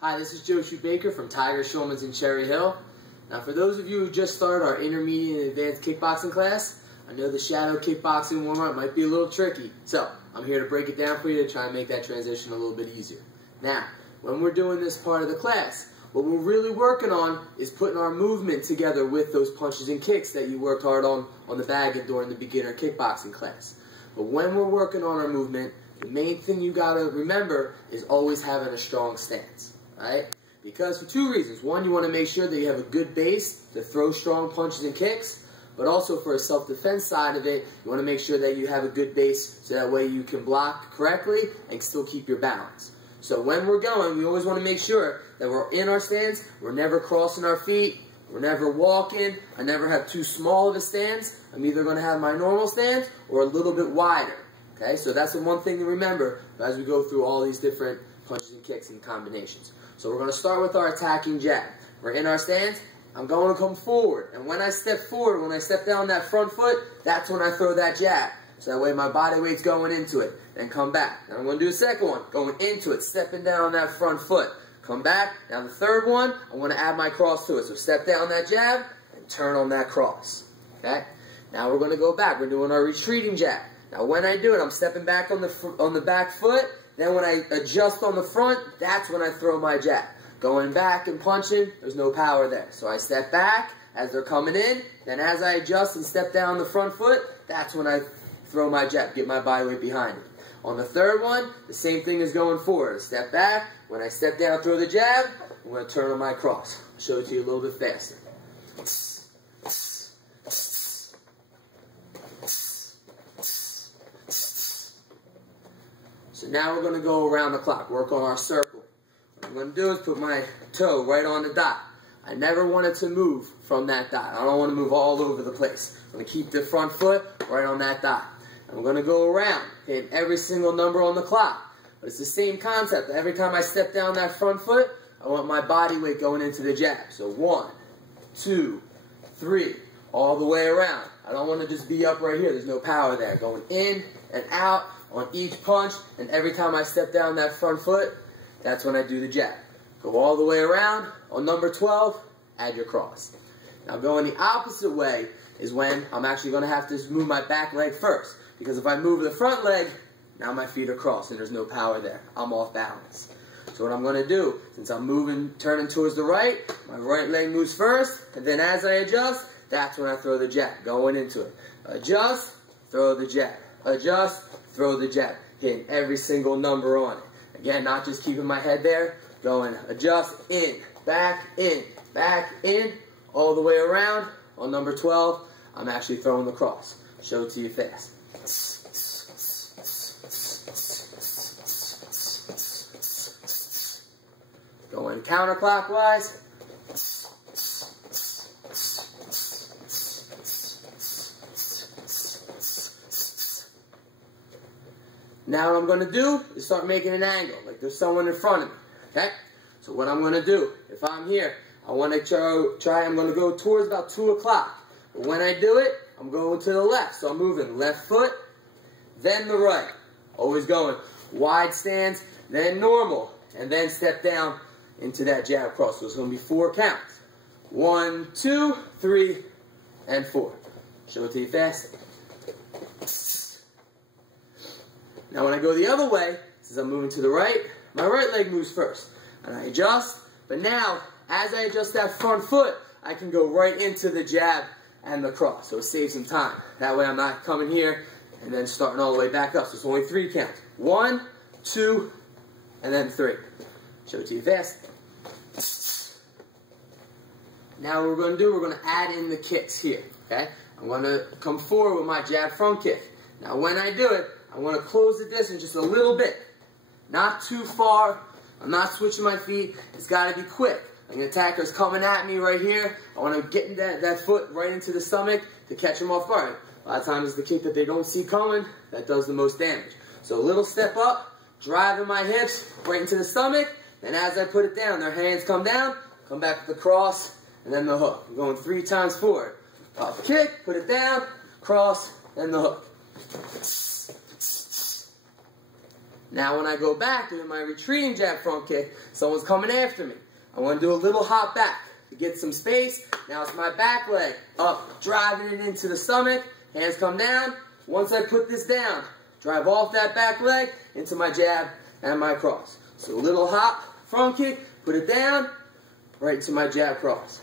Hi, this is Joshu Baker from Tiger Schulman's in Cherry Hill. Now, for those of you who just started our intermediate and advanced kickboxing class, I know the shadow kickboxing warm-up might be a little tricky, so I'm here to break it down for you to try and make that transition a little bit easier. Now, when we're doing this part of the class, what we're really working on is putting our movement together with those punches and kicks that you worked hard on the bag and during the beginner kickboxing class. But when we're working on our movement, the main thing you gotta remember is always having a strong stance. Right? Because for two reasons. One, you want to make sure that you have a good base to throw strong punches and kicks, but also for a self-defense side of it, you want to make sure that you have a good base so that way you can block correctly and still keep your balance. So when we're going, we always want to make sure that we're in our stance, we're never crossing our feet, we're never walking, I never have too small of a stance. I'm either going to have my normal stance or a little bit wider. Okay, so that's the one thing to remember as we go through all these different punches and kicks and combinations. So we're going to start with our attacking jab. We're in our stance. I'm going to come forward. And when I step forward, when I step down that front foot, that's when I throw that jab. So that way my body weight's going into it. Then come back. Now I'm going to do a second one. Going into it, stepping down that front foot. Come back. Now the third one, I'm going to add my cross to it. So step down that jab and turn on that cross. Okay? Now we're going to go back. We're doing our retreating jab. Now when I do it, I'm stepping back on the back foot. Then when I adjust on the front, that's when I throw my jab. Going back and punching, there's no power there. So I step back as they're coming in. Then as I adjust and step down the front foot, that's when I throw my jab, get my body weight behind it. On the third one, the same thing is going forward. Step back. When I step down, throw the jab, I'm going to turn on my cross. I'll show it to you a little bit faster. So now we're going to go around the clock, work on our circle. What I'm going to do is put my toe right on the dot. I never want it to move from that dot. I don't want to move all over the place. I'm going to keep the front foot right on that dot. I'm going to go around, hit every single number on the clock. But it's the same concept. Every time I step down that front foot, I want my body weight going into the jab. So 1, 2, 3, all the way around. I don't want to just be up right here. There's no power there. Going in and out on each punch, and every time I step down that front foot, that's when I do the jab. Go all the way around. On number 12, add your cross. Now going the opposite way is when I'm actually going to have to move my back leg first. Because if I move the front leg, now my feet are crossed and there's no power there. I'm off balance. So what I'm going to do, since I'm moving, turning towards the right, my right leg moves first, and then as I adjust, that's when I throw the jab, going into it. Adjust, throw the jab. Adjust, throw the jab. Hitting every single number on it. Again, not just keeping my head there. Going adjust, in, back, all the way around. On number 12, I'm actually throwing the cross. Show it to you fast. Going counterclockwise. Now what I'm going to do is start making an angle, like there's someone in front of me, okay? So what I'm going to do, if I'm here, I want to I'm going to go towards about 2 o'clock. But when I do it, I'm going to the left. So I'm moving left foot, then the right. Always going wide stance, then normal, and then step down into that jab cross. So it's going to be 4 counts. 1, 2, 3, and 4. Show it to you fast. Now when I go the other way, since I'm moving to the right, my right leg moves first. And I adjust, but now, as I adjust that front foot, I can go right into the jab and the cross. So it saves some time. That way I'm not coming here and then starting all the way back up. So it's only 3 counts. 1, 2, and then 3. Show it to you fast. Now what we're going to do, we're going to add in the kicks here. Okay? I'm going to come forward with my jab front kick. Now when I do it, I want to close the distance just a little bit. Not too far. I'm not switching my feet. It's got to be quick. Like an attacker's coming at me right here. I want to get that foot right into the stomach to catch him off guard. A lot of times it's the kick that they don't see coming that does the most damage. So a little step up, driving my hips right into the stomach. Then as I put it down, their hands come down, come back with the cross, and then the hook. I'm going 3 times forward. Up kick, put it down, cross, and the hook. Now when I go back doing my retreating jab front kick, someone's coming after me. I want to do a little hop back to get some space. Now it's my back leg up, driving it into the stomach. Hands come down. Once I put this down, drive off that back leg into my jab and my cross. So a little hop, front kick, put it down, right into my jab cross.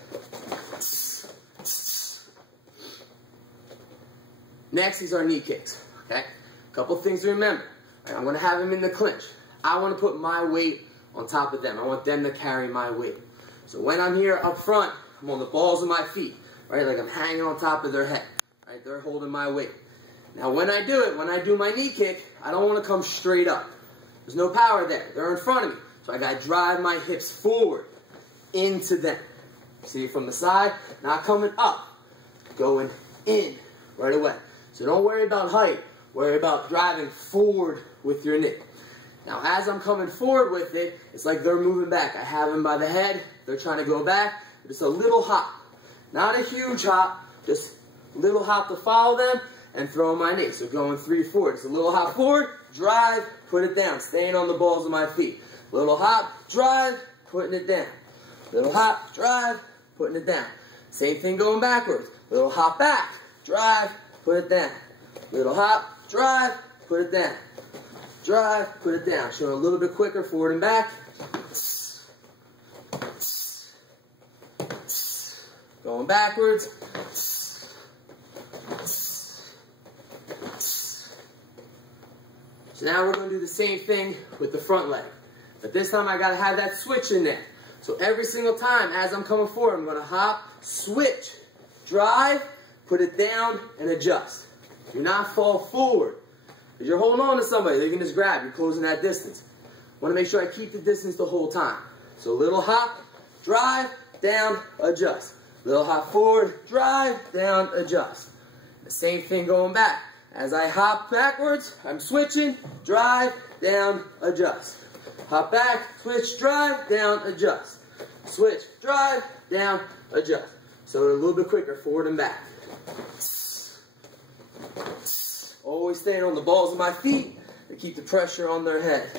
Next is our knee kicks, okay? A couple things to remember. Right, I'm going to have them in the clinch. I want to put my weight on top of them. I want them to carry my weight. So when I'm here up front, I'm on the balls of my feet, right? Like I'm hanging on top of their head, right? They're holding my weight. Now when I do it, when I do my knee kick, I don't want to come straight up. There's no power there. They're in front of me. So I got to drive my hips forward into them. See it from the side, not coming up, going in right away. So don't worry about height. Worry about driving forward with your knee. Now as I'm coming forward with it, it's like they're moving back. I have them by the head. They're trying to go back. Just a little hop. Not a huge hop. Just a little hop to follow them and throw my knee. So going 3, 4. Just a little hop forward, drive, put it down. Staying on the balls of my feet. Little hop, drive, putting it down. Little hop, drive, putting it down. Same thing going backwards. Little hop back, drive, put it down. Little hop, drive, put it down. Drive, put it down. Showing a little bit quicker, forward and back. Going backwards. So now we're going to do the same thing with the front leg. But this time I got to have that switch in there. So every single time as I'm coming forward, I'm going to hop, switch, drive, put it down, and adjust. Do not fall forward. Because you're holding on to somebody, they can just grab. You're closing that distance. I want to make sure I keep the distance the whole time. So little hop, drive, down, adjust. Little hop forward, drive, down, adjust. The same thing going back. As I hop backwards, I'm switching, drive, down, adjust. Hop back, switch, drive, down, adjust. Switch, drive, down, adjust. So a little bit quicker, forward and back. Always staying on the balls of my feet to keep the pressure on their head.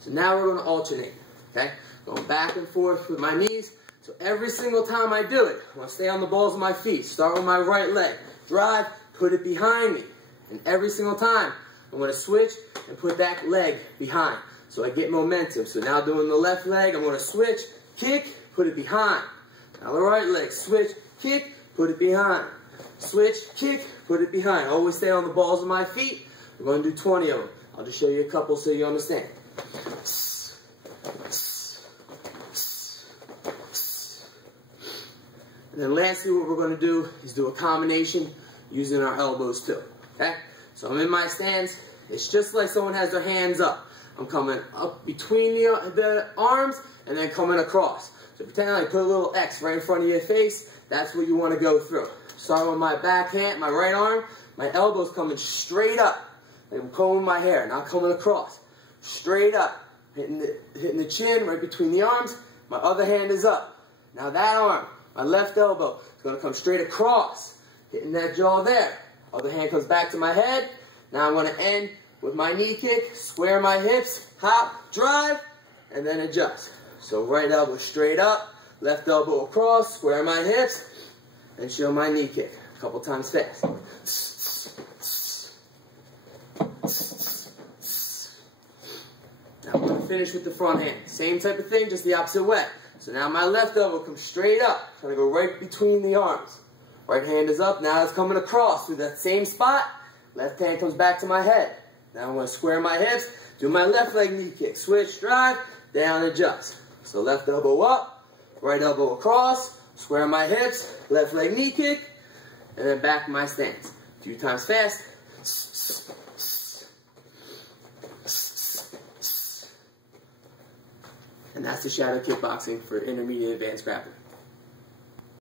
So now we're going to alternate, okay? Going back and forth with my knees. So every single time I do it, I want to stay on the balls of my feet. Start with my right leg. Drive, put it behind me. And every single time, I'm going to switch and put that leg behind. So I get momentum. So now doing the left leg, I'm going to switch, kick, put it behind. Now the right leg, switch, kick, put it behind. Switch, kick, put it behind. Always stay on the balls of my feet. We're going to do 20 of them. I'll just show you a couple so you understand. And then lastly, what we're going to do is do a combination using our elbows too. Okay? So I'm in my stance. It's just like someone has their hands up. I'm coming up between the arms and then coming across. So pretend like put a little X right in front of your face. That's what you want to go through. Start with my back hand, my right arm. My elbow's coming straight up. I'm combing my hair, not coming across. Straight up. Hitting the chin right between the arms. My other hand is up. Now that arm, my left elbow, is going to come straight across. Hitting that jaw there. Other hand comes back to my head. Now I'm going to end with my knee kick. Square my hips. Hop, drive, and then adjust. So right elbow straight up, left elbow across, square my hips, and show my knee kick. A couple times fast. Now I'm going to finish with the front hand. Same type of thing, just the opposite way. So now my left elbow comes straight up, trying to go right between the arms. Right hand is up, now it's coming across through that same spot. Left hand comes back to my head. Now I'm going to square my hips, do my left leg knee kick. Switch, drive, down, adjust. So left elbow up, right elbow across, square my hips, left leg knee kick, and then back to my stance. A few times fast. And that's the shadow kickboxing for intermediate advanced grappling.